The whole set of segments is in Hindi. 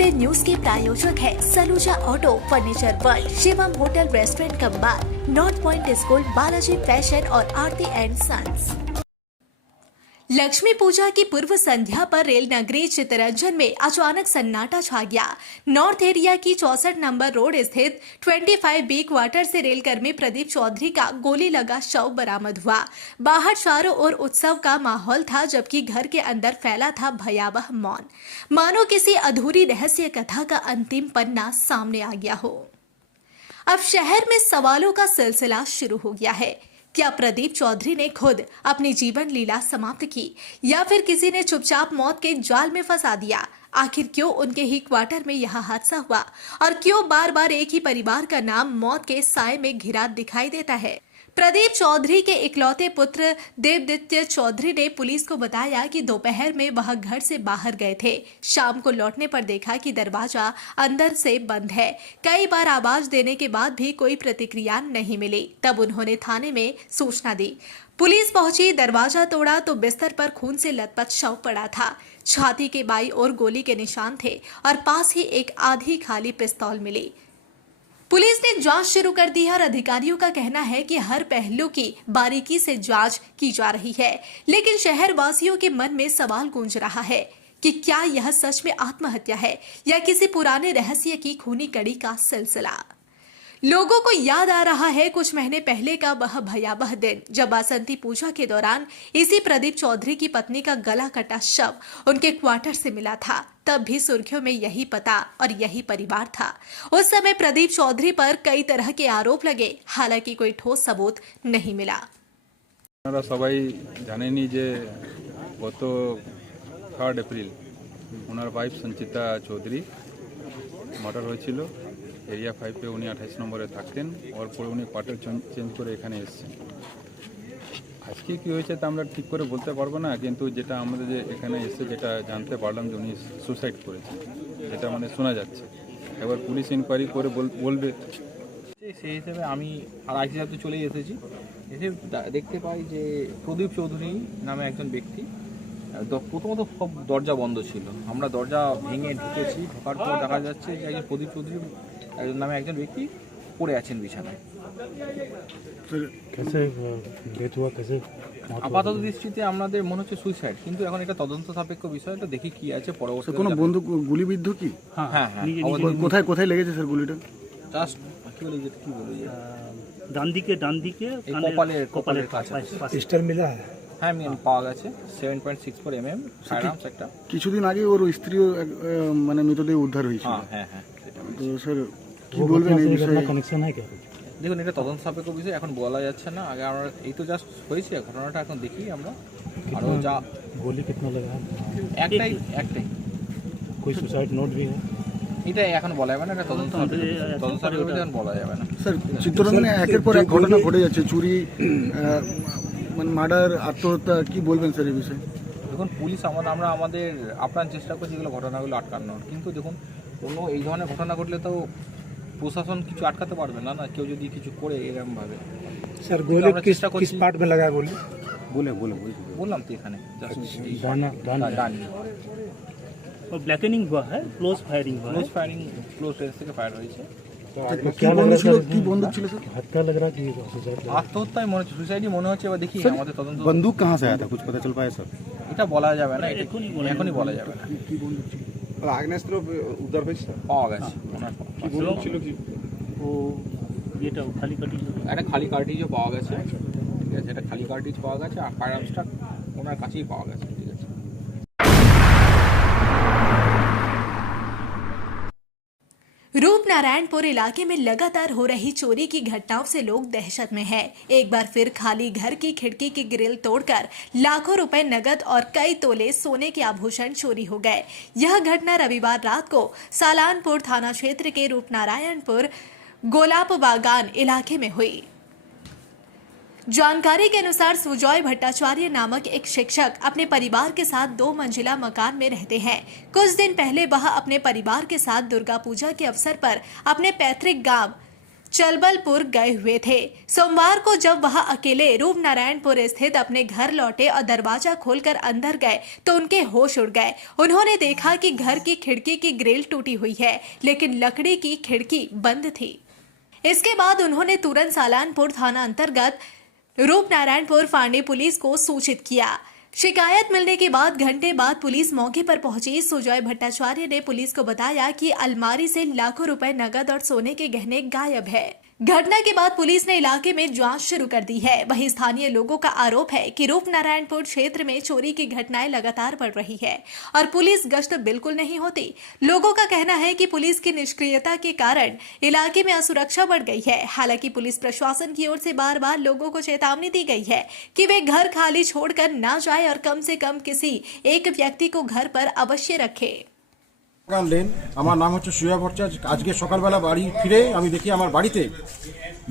टुडे न्यूज के प्रायोजक है Saluja auto furniture world, Shivam hotel restaurant cum bar, north point school, Balaji fashion और आरती एंड सन्स। लक्ष्मी पूजा की पूर्व संध्या पर रेल नगरी चित्तरंजन में अचानक सन्नाटा छा गया। नॉर्थ एरिया की 64 नंबर रोड स्थित 25B क्वार्टर से रेलकर्मी प्रदीप चौधरी का गोली लगा शव बरामद हुआ। बाहर चारों ओर उत्सव का माहौल था, जबकि घर के अंदर फैला था भयावह मौन, मानो किसी अधूरी रहस्य कथा का अंतिम पन्ना सामने आ गया हो। अब शहर में सवालों का सिलसिला शुरू हो गया है। क्या प्रदीप चौधरी ने खुद अपनी जीवन लीला समाप्त की या फिर किसी ने चुपचाप मौत के जाल में फंसा दिया? आखिर क्यों उनके ही क्वार्टर में यह हादसा हुआ और क्यों बार बार एक ही परिवार का नाम मौत के साए में घिरा दिखाई देता है? प्रदीप चौधरी के इकलौते पुत्र देवदत्त चौधरी ने पुलिस को बताया कि दोपहर में वह घर से बाहर गए थे। शाम को लौटने पर देखा कि दरवाजा अंदर से बंद है। कई बार आवाज देने के बाद भी कोई प्रतिक्रिया नहीं मिली। तब उन्होंने थाने में सूचना दी। पुलिस पहुंची, दरवाजा तोड़ा तो बिस्तर पर खून से लथपथ शव पड़ा था। छाती के बाईं ओर गोली के निशान थे और पास ही एक आधी खाली पिस्तौल मिली। पुलिस ने जांच शुरू कर दी है और अधिकारियों का कहना है कि हर पहलू की बारीकी से जांच की जा रही है। लेकिन शहर वासियों के मन में सवाल गूंज रहा है कि क्या यह सच में आत्महत्या है या किसी पुराने रहस्य की खूनी कड़ी का सिलसिला। लोगों को याद आ रहा है कुछ महीने पहले का वह भयावह दिन, जब बसंती पूजा के दौरान इसी प्रदीप चौधरी की पत्नी का गला कटा शव उनके क्वार्टर से मिला था। तब भी सुर्खियों में यही पता और यही परिवार था। उस समय प्रदीप चौधरी पर कई तरह के आरोप लगे, हालांकि कोई ठोस सबूत नहीं मिला। सबाई जानेनी जे गत 3 एप्रिल ओनार वाइफ संचिता चौधरी मर्डर হয়েছিল। एरिया 5 पे उन्नी 28 नम्बरे থাকতেন। और পরে উনি কোয়ার্টার চেঞ্জ করে এখানে এসেছেন। আজকে কি হয়েছে তা আমরা ঠিক করে বলতে পারবো না, কিন্তু যেটা আমাদের যে এখানে এসে যেটা জানতে পারলাম যে উনি সুসাইড করেছেন, যেটা মানে শোনা যাচ্ছে। এবার পুলিশ ইনকোয়ারি করে বলবে। সেই হিসেবে আমি আর আইসিআইতে চলে এসেছি। এসে দেখতে পাই যে প্রদীপ চৌধুরী নামে একজন ব্যক্তি, প্রথমত সব দরজা বন্ধ ছিল। আমরা দরজা ভেঙে ঢুকেছি। ঢোকার পর দেখা যাচ্ছে যে একজন প্রদীপ চৌধুরী নামে একজন ব্যক্তি পড়ে আছেন বিছানায়। আপাতত দৃষ্টিতে আমাদের মনে হচ্ছে সুইসাইড, কিন্তু এখন এটা তদন্ত সাপেক্ষ বিষয়, এটা দেখি কি আছে পরবর্তী। কোনো বন্দুক গুলিবিদ্ধ কি? হ্যাঁ হ্যাঁ। কোথায় কোথায় লেগেছে স্যার গুলিটা? জাস্ট কি বলি ডান দিকে কপালের কাছে পিস্টল মিলা। হ্যাঁ পাওয়া গেছে 7.64 mm ফায়ারআর্মস একটা। কিছুদিন আগে ওর স্ত্রীও মানে মৃতদেহ উদ্ধার হয়েছিল। হ্যাঁ হ্যাঁ। তো স্যার কি বলবেন এই বিষয়ে? কানেকশন है क्या? দেখুন এটা তদন্ত সাপেক্ষ বিষয়, এখন বলা যাচ্ছে না। আগে আমরা এই তো জাস্ট হয়েছে ঘটনাটা, এখন দেখি আমরা আরো যা। गोली कितना लगा? একটাই। कोई सुसाइड नोट भी है? এটা এখন বলা যাবে না, এটা তদন্ত সাপেক্ষ বিষয়, এখন বলা যাবে না। স্যার চিত্তরঞ্জনে একের পর এক ঘটনা ঘটে যাচ্ছে, চুরি, মানে মার্ডার, আত্মহত্যা, কি বলবেন স্যার এই বিষয়ে? দেখুন পুলিশ আমরা আমাদের আপ্রাণ চেষ্টা করছি এগুলো ঘটনাগুলো আটকানোর, কিন্তু দেখুন কোনো এই ধরনের ঘটনা ঘটলে তো প্রশাসন কিছু আটকাতে পারবে না। কেউ যদি কিছু করে এরকম ভাবে। স্যার গোলি কিস পার্ট में लगा गोली? বললাম তো এখানে डान और ब्लैकनिंग हुआ है, क्लोज फायरिंग हुआ है। ক্লোজ রেঞ্জ থেকে ফায়ার হয়েছে। কি বন্দুক ছিল স্যার? हत्या लग रहा कि सुसाइड? আত্মহত্যায় মনে হচ্ছে, সুসাইডই মনে হচ্ছে। এবার দেখি আমাদের তদন্ত। बंदूक कहाँ से आया था, कुछ पता चल पाया सर? এটা বলা যাবে না, এখনই বলা যাবে না। কি বন্দুক ছিল? আগ্নেয়াস্ত্র উদ্ধার হয়েছে পাওয়া গেছে। কি বন্দুক ছিল কি? वो এটা খালি কার্টিজ, একটা খালি কার্টিজও পাওয়া গেছে। ঠিক আছে, এটা খালি কার্টিজ পাওয়া গেছে আর ফায়ারআর্মসটা ওনার কাছেই পাওয়া গেছে। ঠিক আছে। रूपनारायणपुर इलाके में लगातार हो रही चोरी की घटनाओं से लोग दहशत में हैं। एक बार फिर खाली घर की खिड़की की ग्रिल तोड़कर लाखों रुपए नगद और कई तोले सोने के आभूषण चोरी हो गए। यह घटना रविवार रात को सालानपुर थाना क्षेत्र के रूपनारायणपुर गोलाप बागान इलाके में हुई। जानकारी के अनुसार सुजॉय भट्टाचार्य नामक एक शिक्षक अपने परिवार के साथ 2 मंजिला मकान में रहते हैं। कुछ दिन पहले वह अपने परिवार के साथ दुर्गा पूजा के अवसर पर अपने पैतृक गांव चलबलपुर गए हुए थे। सोमवार को जब वह अकेले रूपनारायणपुर स्थित अपने घर लौटे और दरवाजा खोलकर अंदर गए तो उनके होश उड़ गए। उन्होंने देखा कि घर की खिड़की की ग्रिल टूटी हुई है, लेकिन लकड़ी की खिड़की बंद थी। इसके बाद उन्होंने तुरंत सालानपुर थाना अंतर्गत रूपनारायणपुर फांडे पुलिस को सूचित किया। शिकायत मिलने के बाद घंटे बाद पुलिस मौके पर पहुंची। सुजय भट्टाचार्य ने पुलिस को बताया कि अलमारी से लाखों रुपए नकद और सोने के गहने गायब है। घटना के बाद पुलिस ने इलाके में जांच शुरू कर दी है। वहीं स्थानीय लोगों का आरोप है कि रूपनारायणपुर क्षेत्र में चोरी की घटनाएं लगातार बढ़ रही है और पुलिस गश्त बिल्कुल नहीं होती। लोगों का कहना है कि पुलिस की निष्क्रियता के कारण इलाके में असुरक्षा बढ़ गई है। हालांकि पुलिस प्रशासन की ओर से बार बार लोगों को चेतावनी दी गई है कि वे घर खाली छोड़कर ना जाए और कम से कम किसी एक व्यक्ति को घर पर अवश्य रखे। লেন আমার নাম হচ্ছে সুয়া ভট্টাচার্য। আজকে সকালবেলা বাড়ি ফিরে আমি দেখি আমার বাড়িতে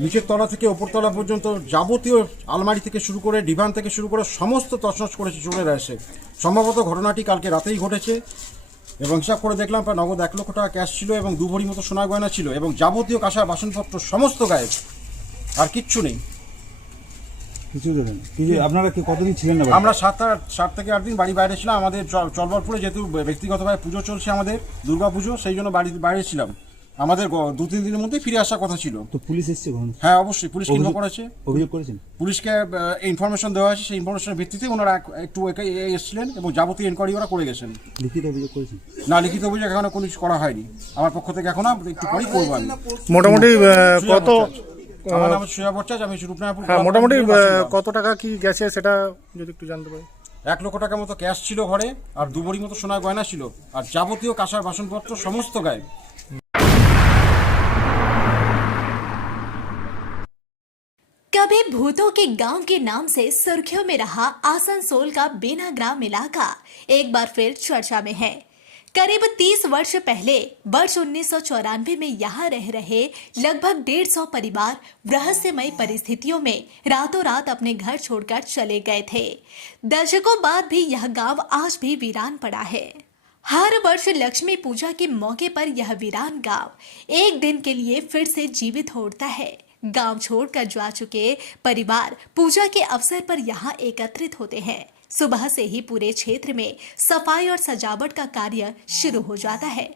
নিচের তলা থেকে ওপর তলা পর্যন্ত যাবতীয় আলমারি থেকে শুরু করে ডিভান থেকে শুরু করে সমস্ত তছনছ করেছে চোরেরা এসে। সম্ভবত ঘটনাটি কালকে রাতেই ঘটেছে এবং হিসাব করে দেখলাম প্রায় নগদ 1 লক্ষ টাকা ক্যাশ ছিল এবং 2 ভরি মতো সোনা গয়না ছিল এবং যাবতীয় কাঁসার বাসনপত্র সমস্ত গায়েব, আর কিচ্ছু নেই। আপনারা কি কতদিন ছিলেন না? আমরা 7 থেকে 8 দিন বাড়ি বাইরে ছিলাম। আমাদের চলবলপুরে যেহেতু ব্যক্তিগতভাবে পুজো চলছে, আমাদের দুর্গা পুজো, সেই জন্য বাড়ির বাইরে ছিলাম। আমাদের 2-3 দিনের মধ্যে ফিরে আসার কথা ছিল। তো পুলিশ এসেছে? হ্যাঁ, অবশ্যই পুলিশ ইনফর্ম করেছে, অভিযোগ করেছেন। পুলিশকে ইনফরমেশন দেওয়া হয়েছে, সেই ইনফরমেশনের ভিত্তিতে ওনারা একটু এসেছিলেন এবং যাবতীয় এনকোয়ারি ওরা করে গেছেন। লিখিত অভিযোগ করেছেন? না, লিখিত অভিযোগ এখনো কোনো কিছু করা হয়নি আমার পক্ষ থেকে, এখনো একটু পরেই করবো আমি। মোটামুটি কত? আমার নাম সুয়া ভট্টাচার্য, আমি রূপনারায়ণপুর। হ্যাঁ, মোটামুটি কত টাকা কি গেছে সেটা যদি একটু জানতে পারি। 1 লক্ষ টাকা মতো ক্যাশ ছিল ঘরে, আর 2 ভরি মতো সোনার গয়না ছিল, আর যাবতীয় কাঁসার বাসনপত্র সমস্ত গায়েব। कभी भूतों के गांव के नाम से सुर्खियों में रहा आसनसोल का बेनाग्राम इलाका एक बार फिर चर्चा में है। करीब 30 वर्ष पहले वर्ष 1994 में यहाँ रह रहे लगभग 150 परिवार रहस्यमय परिस्थितियों में रातों रात अपने घर छोड़कर चले गए थे। दशकों बाद भी यह गांव आज भी वीरान पड़ा है। हर वर्ष लक्ष्मी पूजा के मौके पर यह वीरान गांव एक दिन के लिए फिर से जीवित हो उठता है। गांव छोड़कर जा चुके परिवार पूजा के अवसर पर यहाँ एकत्रित होते हैं। सुबह से ही पूरे क्षेत्र में सफाई और सजावट का कार्य शुरू हो जाता है।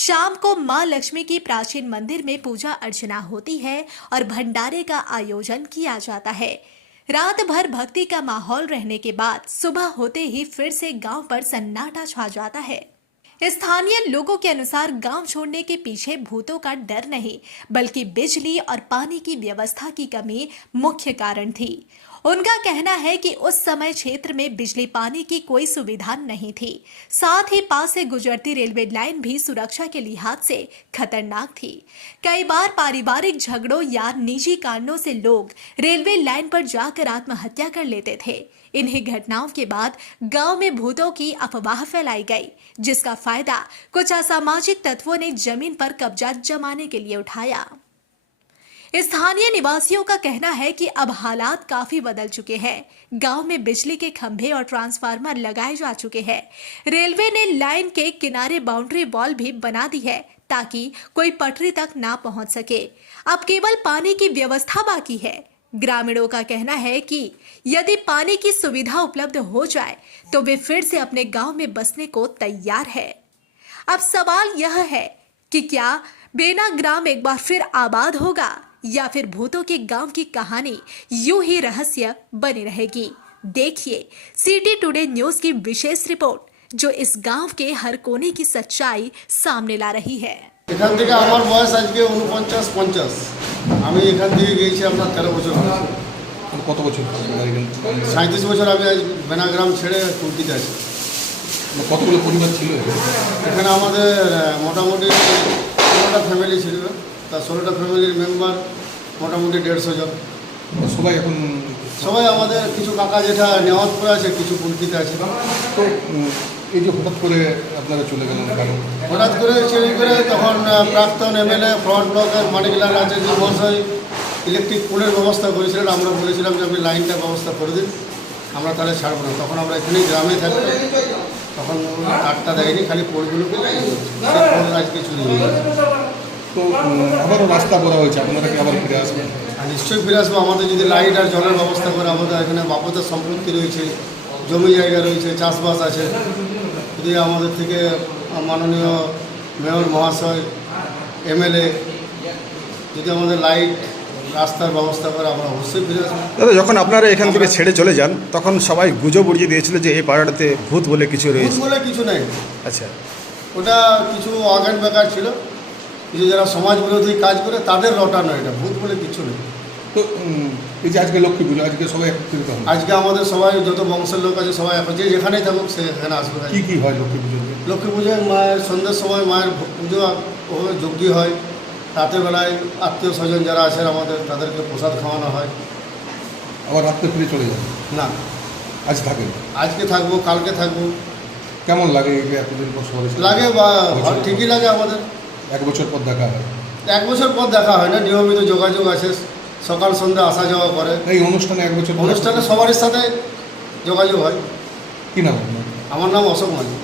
शाम को मां लक्ष्मी की प्राचीन मंदिर में पूजा अर्चना होती है और भंडारे का आयोजन किया जाता है। रात भर भक्ति का माहौल रहने के बाद सुबह होते ही फिर से गांव पर सन्नाटा छा जाता है। स्थानीय लोगों के अनुसार गांव छोड़ने के पीछे भूतों का डर नहीं, बल्कि बिजली और पानी की व्यवस्था की कमी मुख्य कारण थी। उनका कहना है कि उस समय क्षेत्र में बिजली पानी की कोई सुविधा नहीं थी। साथ ही पास से गुजरती रेलवे लाइन भी सुरक्षा के लिहाज से खतरनाक थी। कई बार पारिवारिक झगड़ों या निजी कारणों से लोग रेलवे लाइन पर जाकर आत्महत्या कर लेते थे। इन्हीं घटनाओं के बाद गांव में भूतों की अफवाह फैलाई गई, जिसका फायदा कुछ असामाजिक तत्वों ने जमीन पर कब्जा जमाने के लिए उठाया। स्थानीय निवासियों का कहना है कि अब हालात काफी बदल चुके हैं। गांव में बिजली के खंभे और ट्रांसफार्मर लगाए जा चुके हैं। रेलवे ने लाइन के किनारे बाउंड्री वॉल भी बना दी है ताकि कोई पटरी तक ना पहुंच सके। अब केवल पानी की व्यवस्था बाकी है। ग्रामीणों का कहना है कि यदि पानी की सुविधा उपलब्ध हो जाए तो वे फिर से अपने गांव में बसने को तैयार है। अब सवाल यह है कि क्या बेनाग्राम एक बार फिर आबाद होगा या फिर भूतों के गांव की कहानी यूं ही रहस्य बनी रहेगी। देखिए सिटी टुडे न्यूज की विशेष रिपोर्ट, जो इस गांव के हर कोने की सच्चाई सामने ला रही है। এখান থেকে আমার বয়স আজকে 49-50। আমি এখান থেকে গিয়েছি আপনার 13 বছর। কত বছর? 37 বছর আমি আজ বেনাগ্রাম ছেড়ে তুর্কিতে আছি। কতগুলো পরিবার ছিল এখানে? আমাদের মোটামুটি 16টা ফ্যামিলি ছিল। তা 16টা ফ্যামিলির মেম্বার মোটামুটি 150 জন। সবাই এখন সবাই আমাদের কিছু কাকা যেটা নেওয়াজপুরে আছে, কিছু তুর্কিতে আছে। তো এই যে হঠাৎ করে আপনারা চলে গেলেন কারণ? হঠাৎ করে চুরি করে তখন প্রাক্তন এমএলএ ফ্রন্ট ব্লকের মানিকলাল আচার্য মহাশয় ইলেকট্রিক পোলের ব্যবস্থা করেছিলেন। আমরা বলেছিলাম যে আপনি লাইনটা ব্যবস্থা করে দিন, আমরা তাহলে ছাড়বো না। তখন আমরা এখানেই গ্রামে থাকতাম, তখন কাঠটা দেয়নি, খালি পোলগুলোকে আজকে চুরি হয়ে গেছে। তো আবারও রাস্তা করা হয়েছে, আপনারা কি আবার ফিরে আসবেন? আর নিশ্চয়ই ফিরে আসবো। আমাদের যদি লাইট আর জলের ব্যবস্থা করে, আমাদের এখানে বাপদের সম্পত্তি রয়েছে, জমি জায়গা রয়েছে, চাষবাস আছে, যদি আমাদের থেকে মাননীয় মেয়র মহাশয়, এমএলএ যদি আমাদের লাইট রাস্তার ব্যবস্থা করে, আমরা অবশ্যই ফিরে আসবো। দাদা, যখন আপনারা এখান থেকে ছেড়ে চলে যান তখন সবাই গুজব উড়িয়ে দিয়েছিল যে এই পাড়াটাতে ভূত বলে কিছু ভূত রয়েছে। বলে কিছু নেই, আচ্ছা, ওটা কিছু অজ্ঞান বেকার ছিল, কিছু যারা সমাজ বিরোধী কাজ করে তাদের রটানো, এটা ভূত বলে কিছু নেই। তো এই যে আজকে লক্ষ্মী পুজো, আজকে সবাই একত্রিত হবে, আজকে আমাদের সবাই যত বংশের লোক আছে সবাই এখন যে যেখানেই থাকুক সে এখানে আসবে। কি কি হয় লক্ষ্মী পুজোতে? লক্ষ্মী পুজোয় মায়ের সন্ধ্যের সময় মায়ের পুজো ওভাবে যজ্ঞ হয়, রাতের বেলায় আত্মীয় স্বজন যারা আছেন আমাদের তাদেরকে প্রসাদ খাওয়ানো হয়। আবার রাত্রে ফিরে চলে যাবে? না, আজ থাকেন? আজকে থাকবো, কালকে থাকবো। কেমন লাগে এই যে এতদিন পর সবাই লাগে বা ঠিকই লাগে আমাদের। 1 বছর পর দেখা হয়? 1 বছর পর দেখা হয় না, নিয়মিত যোগাযোগ আছে, সকাল সন্ধ্যা আসা যাওয়া করে। এই অনুষ্ঠানে 1 বছর পর অনুষ্ঠানে সবার সাথে যোগাযোগ হয়। কি নাম আপনার? আমার নাম অশোক মাঝি।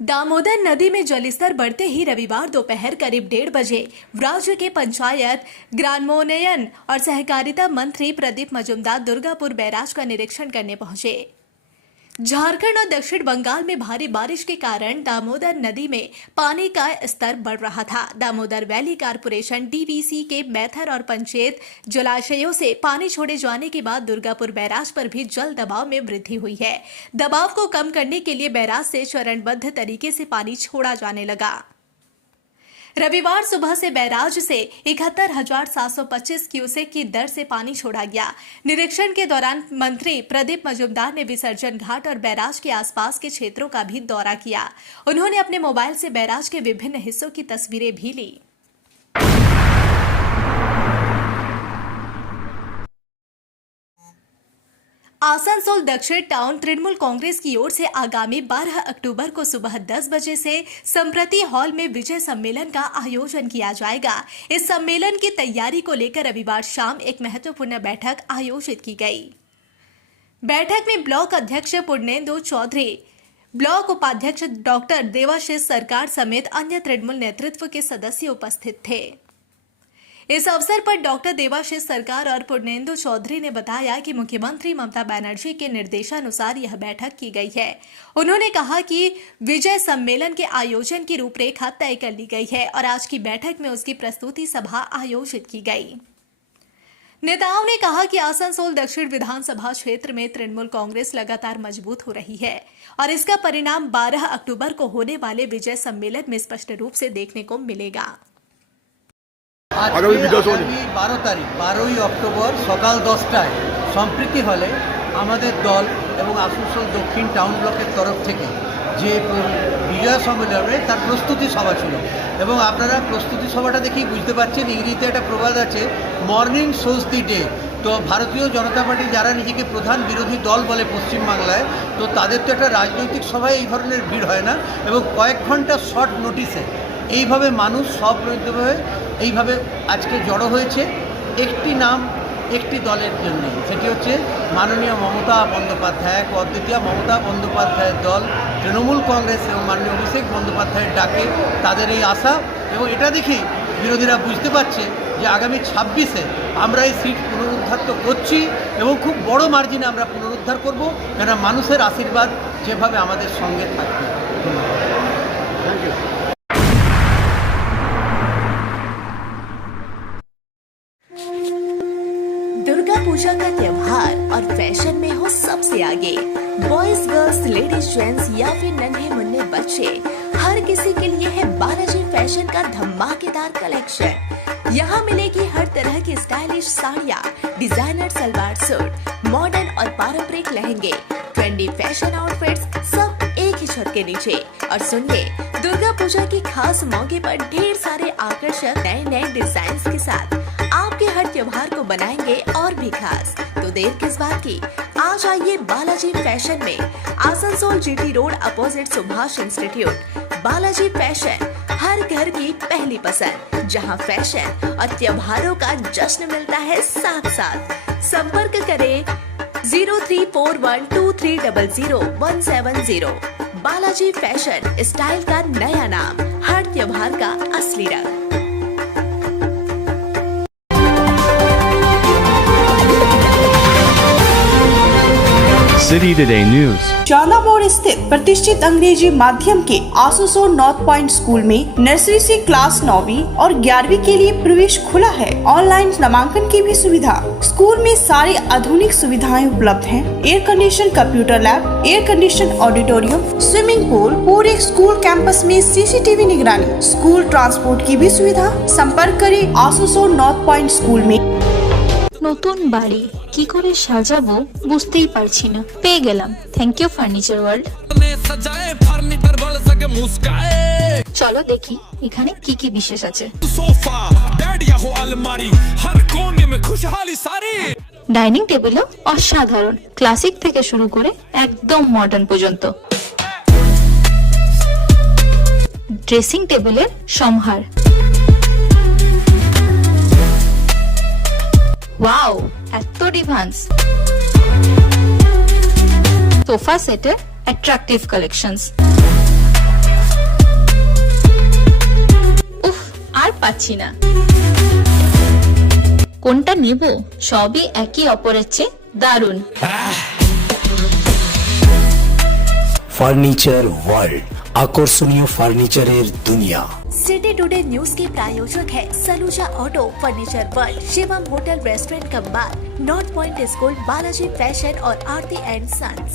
दामोदर नदी में जलस्तर बढ़ते ही रविवार दोपहर करीब 1:30 बजे राज्य के पंचायत ग्रामोन्नयन और सहकारिता मंत्री प्रदीप मजुमदार दुर्गापुर बैराज का निरीक्षण करने पहुंचे। झारखंड और दक्षिण बंगाल में भारी बारिश के कारण दामोदर नदी में पानी का स्तर बढ़ रहा था। दामोदर वैली कारपोरेशन डीवीसी के मैथर और पंचेत जलाशयों से पानी छोड़े जाने के बाद दुर्गापुर बैराज पर भी जल दबाव में वृद्धि हुई है। दबाव को कम करने के लिए बैराज से चरणबद्ध तरीके से पानी छोड़ा जाने लगा। रविवार सुबह से बैराज से 71,725 क्यूसेक की दर से पानी छोड़ा गया। निरीक्षण के दौरान मंत्री प्रदीप मजुमदार ने विसर्जन घाट और बैराज के आसपास के क्षेत्रों का भी दौरा किया। उन्होंने अपने मोबाइल से बैराज के विभिन्न हिस्सों की तस्वीरें भी ली। आसनसोल दक्षिण टाउन तृणमूल कांग्रेस की ओर से आगामी 12 अक्टूबर को सुबह 10 बजे से संप्रति हॉल में विजय सम्मेलन का आयोजन किया जाएगा। इस सम्मेलन की तैयारी को लेकर रविवार शाम एक महत्वपूर्ण बैठक आयोजित की गई। बैठक में ब्लॉक अध्यक्ष पुर्णेंदु चौधरी, ब्लॉक उपाध्यक्ष डॉक्टर देवाशीष सरकार समेत अन्य तृणमूल नेतृत्व के सदस्य उपस्थित थे। इस अवसर पर डॉक्टर देवाशीष सरकार और पुर्णेंदु चौधरी ने बताया कि मुख्यमंत्री ममता बनर्जी के निर्देशानुसार यह बैठक की गई है। उन्होंने कहा कि विजय सम्मेलन के आयोजन की रूपरेखा तय कर ली गई है और आज की बैठक में उसकी प्रस्तुति सभा आयोजित की गई। नेताओं ने कहा कि आसनसोल दक्षिण विधानसभा क्षेत्र में तृणमूल कांग्रेस लगातार मजबूत हो रही है और इसका परिणाम 12 अक्टूबर को होने वाले विजय सम्मेलन में स्पष्ट रूप से देखने को मिलेगा। আগামী 12 তারিখ 12ই অক্টোবর সকাল 10টায় সম্প্রীতি হলে আমাদের দল এবং আসানসোল দক্ষিণ টাউন ব্লকের তরফ থেকে যে বিজয় সম্মেলনে তার প্রস্তুতি সভা ছিল এবং আপনারা প্রস্তুতি সভাটা দেখেই বুঝতে পারছেন, ইংরেজিতে একটা প্রবাদ আছে, মর্নিং শোজ দি ডে। তো ভারতীয় জনতা পার্টি যারা নিজেকে প্রধান বিরোধী দল বলে পশ্চিমবাংলায়, তো তাদের তো একটা রাজনৈতিক সভায় এই ধরনের ভিড় হয় না এবং কয়েক ঘন্টা শর্ট নোটিসে এইভাবে মানুষ সপ্রতিভাবে এইভাবে আজকে জড়ো হয়েছে একটি নাম একটি দলের জন্য, সেটি হচ্ছে মাননীয় মমতা বন্দ্যোপাধ্যায়, অদ্বিতীয় মমতা বন্দ্যোপাধ্যায়ের দল তৃণমূল কংগ্রেস এবং মাননীয় অভিষেক বন্দ্যোপাধ্যায়ের ডাকে তাদের এই আশা এবং এটা দেখেই বিরোধীরা বুঝতে পারছে যে আগামী 26-এ আমরা এই সিট পুনরুদ্ধার তো করছি এবং খুব বড় মার্জিনে আমরা পুনরুদ্ধার করব, কেন মানুষের আশীর্বাদ যেভাবে আমাদের সঙ্গে থাকবে। ধন্যবাদ। Thank you. दुर्गा पूजा का त्योहार और फैशन में हो सबसे आगे। बॉयज, गर्ल्स, लेडीज, जेंट्स या फिर नन्हे मुन्ने बच्चे, हर किसी के लिए है बालाजी फैशन का धमाकेदार कलेक्शन। यहाँ मिलेगी हर तरह की स्टाइलिश साड़ियाँ, डिजाइनर सलवार सूट, मॉडर्न और पारंपरिक लहंगे, ट्रेंडी फैशन आउटफिट्स, सब एक ही छत के नीचे। और सुनिए, दुर्गा पूजा की खास मौके पर ढेर सारे आकर्षक नए नए डिजाइन के साथ आपके हर त्योहार को बनाएंगे और भी खास। तो देर किस बात की, आज आइए बालाजी फैशन में, Asansol GT road opposite Subhash institute. Balaji fashion हर घर की पहली पसंद, जहां फैशन और त्योहारों का जश्न मिलता है साथ साथ। संपर्क करें 034123000170। बालाजी फैशन, स्टाइल का नया नाम, हर त्योहार का असली रंग। City today news. चांदा मोड़ स्थित प्रतिष्ठित अंग्रेजी माध्यम के आसुसो नॉर्थ पॉइंट स्कूल में नर्सरी से क्लास 9वीं और 11वीं के लिए प्रवेश खुला है। ऑनलाइन नामांकन की भी सुविधा। स्कूल में सारी आधुनिक सुविधाएं उपलब्ध हैं। Air condition computer lab, air condition auditorium, swimming pool, पूरे स्कूल कैंपस में सीसीटीवी निगरानी, स्कूल ट्रांसपोर्ट की भी सुविधा। संपर्क करें आसुसो नॉर्थ पॉइंट स्कूल में। নতুন বাড়ি কি করে সাজাবো বুঝতেই পারছি না, পেয়ে গেলাম থ্যাংক ইউ ফার্নিচার ওয়ার্ল্ড। চলো দেখি এখানে কি কি বিশেষ আছে। ডাইনিং টেবিলও অসাধারণ, ক্লাসিক থেকে শুরু করে একদম মডার্ন পর্যন্ত। ড্রেসিং টেবিলের সম্ভার, ওয়াও এত ডিভান্স। সোফা সেটের অ্যাট্রাকটিভ কালেকশনস। উফ আর পাচ্ছি না, কোনটা নেব? সবই একই অপরের চেয়ে দারুণ। ফার্নিচার ওয়ার্ল্ড, আকর্ষণীয় ফার্নিচারের দুনিয়া। सिटी टुडे न्यूज के प्रायोजक है Saluja auto, furniture world, Shivam hotel restaurant cum bar, north point school, Balaji fashion और आरती एंड सन्स।